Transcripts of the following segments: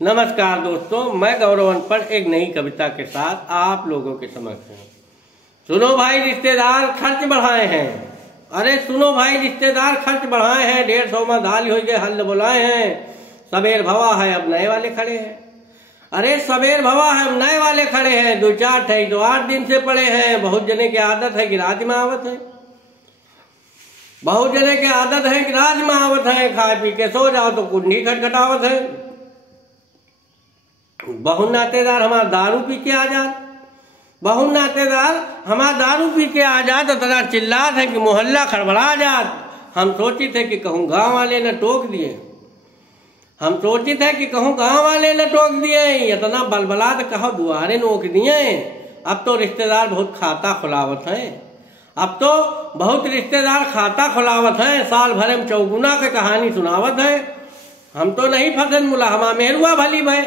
नमस्कार दोस्तों, मैं गौरव अनपढ़ एक नई कविता के साथ आप लोगों के समक्ष हूँ। सुनो भाई रिश्तेदार खर्च बढ़ाए हैं। अरे सुनो भाई रिश्तेदार खर्च बढ़ाए हैं। 150 में दाल हो गए हल बुलाए हैं। सबेर भवा है अब नए वाले खड़े हैं। अरे सबेर भवा है अब नए वाले खड़े हैं। 2-4 ठे तो 8 दिन से पड़े हैं। बहुत जने की आदत है कि रात में आवत है। बहुत जने की आदत है कि रात में आवत है। खा पी के सो जाओ तो कुंडी खटखटावत है। बहु नातेदार हमारा दारू पी के आ जात। बहु नातेदार हमारा दारू पी के आ जात तो तरा चिल्लात है कि मोहल्ला खड़बड़ा जात। हम सोची थे कि कहूँ गांव वाले न टोक दिए। हम सोची थे कि कहूँ गांव वाले न टोक दिए। इतना बलबला तो कहो दुआरे नोक दिए। अब तो रिश्तेदार बहुत खाता खुलावत है। अब तो बहुत रिश्तेदार खाता खुलावत है। साल भर में चौगुना के कहानी सुनावत है। हम तो नहीं फसन मुला हमा मेहरुआ भली भाई।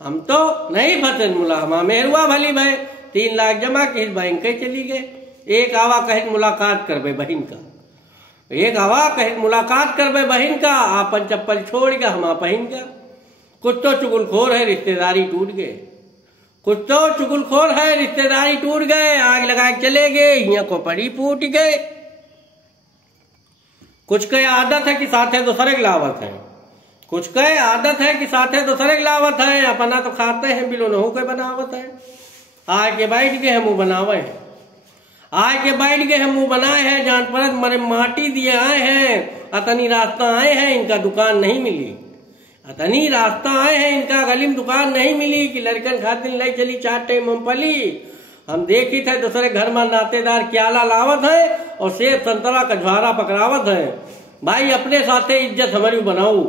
हम तो नहीं फसन मुला हमा मेहरुआ भली भाई। 3 लाख जमा के बैंक चली गए। एक आवा कहे मुलाकात करबे बहन का। एक आवा कहे मुलाकात करबे बहन का। आपन चप्पल छोड़ गया हमा पहन गया। कुछ तो चुगलखोर है रिश्तेदारी टूट गए। कुछ तो चुगलखोर है रिश्तेदारी टूट गए। आग लगा के चले गए यहाँ को पड़ी फूट गए। कुछ के आदत है कि साथे दूसरे की लावत है। कुछ के आदत है कि साथे दूसरे की लावत है। अपना तो खाते हैं बिलो नहू के बनावत है। आए के बैठ गए हम मुँह बनावे हैं। आए के बैठ गए हम मुँह बनाए हैं। जान परत मरे माटी दिए आए हैं। अतनी रास्ता आए हैं इनका दुकान नहीं मिली। अतनी रास्ता आए हैं इनका गली में दुकान नहीं मिली कि लड़कन खातिर लाई चली 4 टाइम मूंगफली। हम देखी थे दूसरे घर में नातेदार क्याला लावत है और सेब संतरा का झुआरा पकड़ावत है। भाई अपने साथे इज्जत हमारी बनाऊ।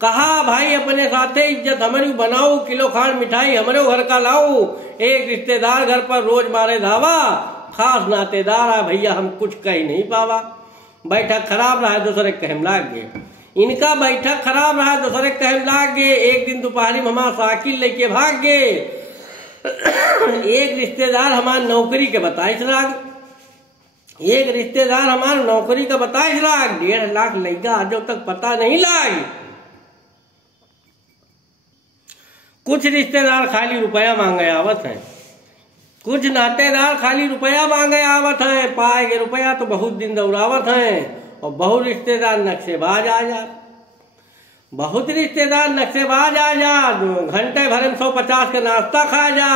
कहा भाई अपने साथे इज्जत हमारी बनाऊ। किलो खान मिठाई हमारे घर का लाऊ। एक रिश्तेदार घर पर रोज मारे धावा। खास नातेदार आ भैया हम कुछ कह नहीं पावा। बैठक खराब रहा दूसरे कहम लाग गए। इनका बैठक खराब रहा दूसरे कहम लाग गए। एक दिन दोपहरी में हमारा साइकिल लेके भाग गए। एक रिश्तेदार हमारे नौकरी के बताइश लाग। एक रिश्तेदार हमारे नौकरी का बताइश लाग। 1.5 लाख लेगा आज तक पता नहीं लाग। कुछ रिश्तेदार खाली रुपया मांगे आवत है। कुछ नातेदार खाली रुपया मांगे आवत है। पाए के रुपया तो बहुत दिन दौड़ावत है। और बहुत रिश्तेदार नक्शेबाज आ जा। बहुत रिश्तेदार नक्शेबाज आ जा। घंटे भर में 150 का नाश्ता खा जा।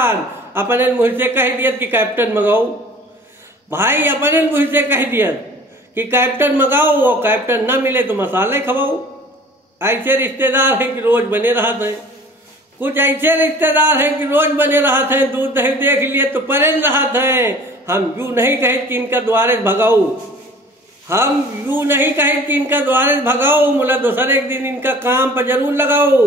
अपने मुझसे कह दिया कि कैप्टन मंगाओ। भाई अपने मुझसे कह दिया कि कैप्टन मंगाओ। वो कैप्टन न मिले तो मसाले खवाओ। ऐसे रिश्तेदार है कि रोज बने रहते हैं। कुछ ऐसे रिश्तेदार हैं कि रोज बने रहते हैं। दूध दही देख लिए तो परेल रहते हैं। हम यूं नहीं कहे कि इनका द्वारे भगाओ। हम यूं नहीं कहे कि इनका द्वारे भगाओ। मुला दूसरे एक दिन इनका काम पर जरूर लगाओ।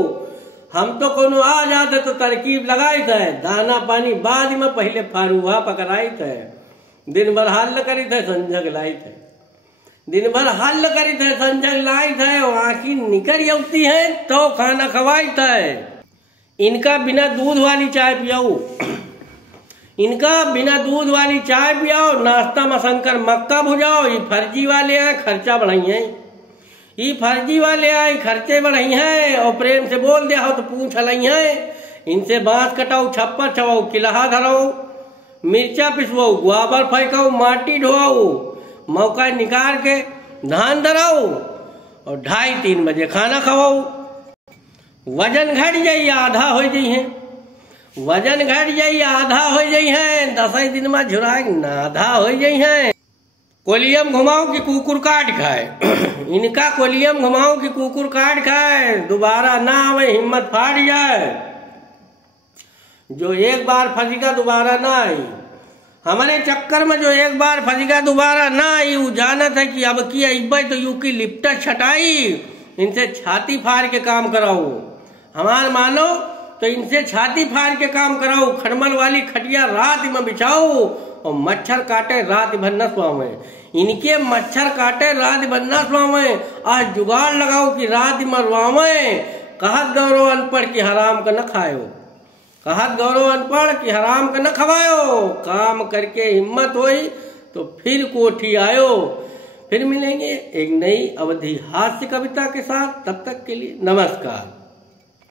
हम तो कोनो आ जाते तो तरकीब लगाई थे। दाना पानी बाद में पहले फारूहा पकड़ाई थे। दिन भर हल करी थे संजग लाई थे। दिन भर हल करी थे संजग लाई थे। आँखी निकल जाती है तो खाना खवाई थे। इनका बिना दूध वाली चाय पियाओ। इनका बिना दूध वाली चाय पियाओ। नाश्ता में शंकर मक्का भुजाओ। ये फर्जी वाले आए खर्चा बढ़ाई है। ये फर्जी वाले आए खर्चे बढ़ाई है। और प्रेम से बोल दिया हो तो पूछ हलाई है। इनसे बांस कटाओ छप्पर छवाओ किलहा धराओ मिर्चा पिसवाओ गुआबर फेंकाओ माटी ढोआओ। मौका निकाल के धान धराओ और 2:30-3 बजे खाना खवाओ। वजन घट जाइए आधा हो जाइ है। वजन घट जाइए आधा हो जाइ है। 10 दिन में झुराए आधा हो जाइ है। कोलियम घुमाओ कि कुकुर काट खाए। इनका कोलियम घुमाओ कि कुकुर काट खाए। दोबारा ना आवे हिम्मत फाड़ जाए। जो एक बार फंसेगा दोबारा ना आई। हमारे चक्कर में जो एक बार फंसेगा दोबारा ना आई। वो जानत है कि अब की अब्बे तो यू की लिपटा छटाई। इनसे छाती फाड़ के काम कराओ। हमार मानो तो इनसे छाती फाड़ के काम कराओ। खड़मल वाली खटिया रात में बिछाओ और मच्छर काटे रात भर न सोवे। इनके मच्छर काटे रात भर न सोवे। आज जुगाड़ लगाओ कि रात में रुआवे। कहत गौरव अनपढ़ की हराम का न खायो। कहत गौरव अनपढ़ की हराम का न खवायो। काम करके हिम्मत होई तो फिर कोठी आयो। फिर मिलेंगे एक नई अवधि हास्य कविता के साथ। तब तक के लिए नमस्कार।